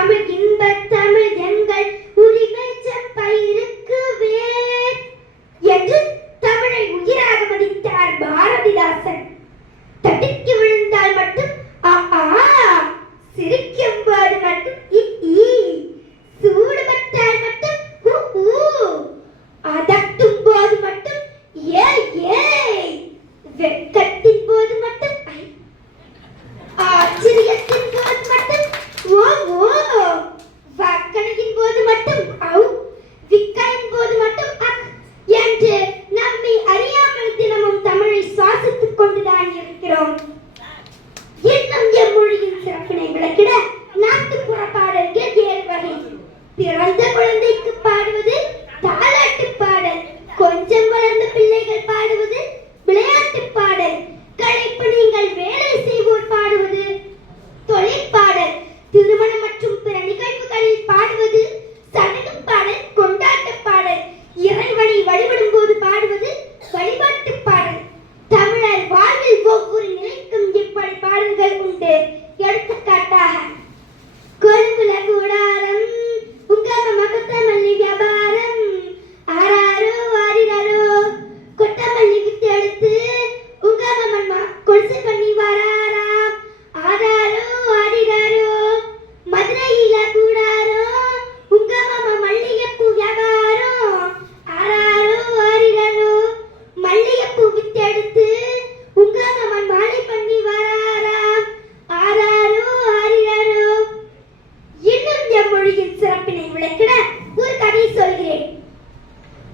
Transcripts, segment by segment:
தமிழ் இன்பத் தமிழ் எங்கள் உரிமை செப்பயிருக்கு வேர் என்று தமிழை உயிராக மதித்தார் பாரதிதாசன். தடுக்கி விழுந்தால் மட்டும் ஆ ஆ, சிரிக்கும் போது மட்டும் இ ஈ, சூடுபட்டால் மட்டும் ஊ ஊ, அதட்டும் போது மட்டும் ஏ ஏ, வெட்கத்தின் போது மட்டும் ஐ, ஆச்சரியத்தின் போது மட்டும் ஓ ஓ, வக்கணையின் போது மட்டும் ஔ, விக்கலின் போது மட்டும் அக் என்று நம்மை அறியாமல் தினமும் தமிழை சுவாசித்துக் கொண்டுதான் இருக்கிறோம். இன்னும் எம்மொழியின் சிறப்பினை விளக்கிட நாட்டுப்புற பாடல்கள் 7 வகை. பிறந்த குழந்தைக்கு பாடுவது தாலாட்டு பாடல், கொஞ்சம் வளர்ந்த பிள்ளைகள் பாடுவது விளையாட்டு பாடல், களைப்பு நீங்கள் வேலை செய்வோர் பாடுவது தொழிற்பாடல், திருமணம் மற்றும் பிற நிகழ்வுகளில் பாடுவது சடங்கு பாடல், கொண்டாட்ட பாடல், இறைவனை வழிபடும் போது பாடுவது வழிபாட்டு பாடல். தமிழர் வாழ்வில் ஒவ்வொரு நிலைக்கும் இப்படி பாடல்கள் உண்டு. எடுத்துக்காட்டாக கொழும்புல கூடாரம், உங்கம மகத்தமல்லி வியாபாரம், ஆராரோ ஆரிராரோ, கொட்டமல்லி வித்து எடுத்து உங்கம மன்மா கொலுசு பண்ணி வராராம், ஆராரோ ஆரிராரோ, மதுரையில கூடாரோ, உங்கம மல்லிகைப்பூ வியாபாரம், ஆராரோ ஆரிராரோ, மல்லிகைப்பூ வித்து எடுத்து உங்கம மாலை பண்ணி வராராம், ஆராரோ ஆரிராரோ. இன்னும் எம்மொழியின் சிறப்பினை விளக்கிட ஒரு கதை சொல்கிறேன்.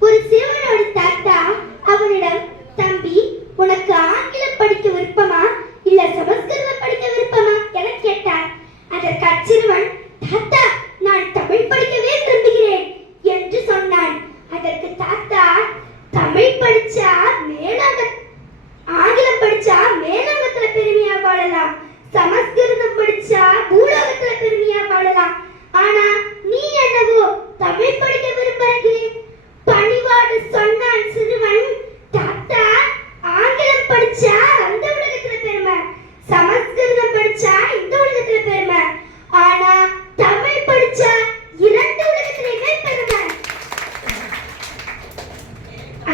ஒரு சிறுவனோட தாத்தா அவனிடம், தம்பி, உனக்கு ஆங்கிலம் படிக்க விருப்பமா இல்ல சமஸ்கிருதம் படிக்க விருப்பமா என கேட்டார். அதற்கு அச்சிறுவன், தாத்தா, நான் தமிழ் படிக்கவே விரும்புகிறேன் என்று சொன்னான். அதற்கு தாத்தா, தமிழ் படிச்சா ஆங்கிலம் படிச்சா மேலோகத்துல பெருமையா வாழலாம், சமஸ்கிருதம் படிச்சா பூலோகத்துல பெருமையா வாழலாம், ஆனா நீ என்னவோ தமிழ் படிக்க விரும்புறது பணிவாடு சொன்னான் சிறுவன். தாத்தா, ஆங்கிலம் படிச்சா அந்த உலகத்துல பெருமை, சமஸ்கிருதம் படிச்சா இந்த உலகத்துல பெருமை, ஆனா தமிழ் படிச்சா இரண்டு உலகத்திலேயுமே பெருமை.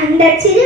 அந்த சிறு